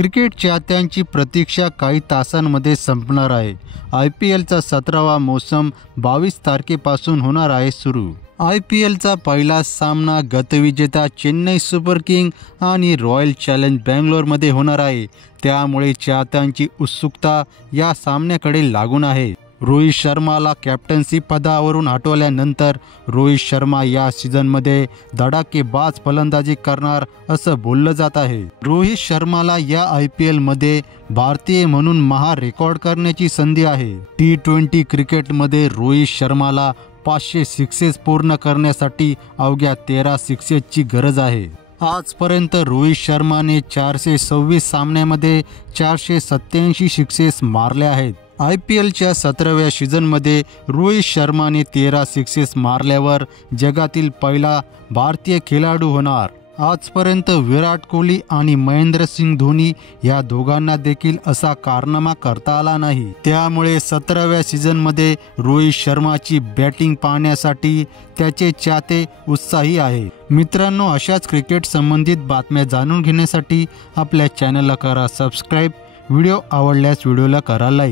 Cricket चाहत्यांची प्रतीक्षा काही तासांमध्ये संपणार आहे। IPLचा 17वा मोसम 22 तारखेपासून होणार आहे सुरू। IPLचा पहिला सामना गतविजेता चेन्नई सुपर किंग आणि रॉयल चॅलेंज बंगलोरमध्ये होणार आहे, त्यामुळे चाहत्यांची उत्सुकता या सामन्याकडे लागून आहे। रोहित शर्माला कॅप्टन्सी पदावरून हटवल्यानंतर रोहित शर्मा या सीझनमध्ये धडाकेबाज फलंदाजी करणार असं बोललं जात आहे। रोहित शर्माला या IPL मध्ये भारतीय म्हणून रेकॉर्ड करण्याची संधी आहे। T20 क्रिकेटमध्ये रोहित शर्माला 500 सिक्सेस पूर्ण करण्यासाठी अवघ्या 13 सिक्सेसची गरज आहे। आजपर्यंत रोहित शर्माने 426 सामन्यामध्ये 487 सिक्सेस मारल्या आहेत। IPLच्या 17व्या सीझनमध्ये रोहित शर्माने 13 सिक्सेस मारल्यावर जगातील पहिला भारतीय खेळाडू होणार। आजपर्यंत विराट कोहली आणि महेंद्रसिंग धोनी या दोघांना देखील असा कारनामा करता आला नाही, त्यामुळे 17व्या सीझनमध्ये रोहित शर्माची बॅटिंग पाहण्यासाठी त्याचे चाहते उत्साही आहे। मित्रांनो, अशाच क्रिकेट संबंधित बातम्या जाणून घेण्यासाठी आपल्या चॅनलला करा सबस्क्राईब। व्हिडिओ आवडल्यास व्हिडिओला करा लाईक।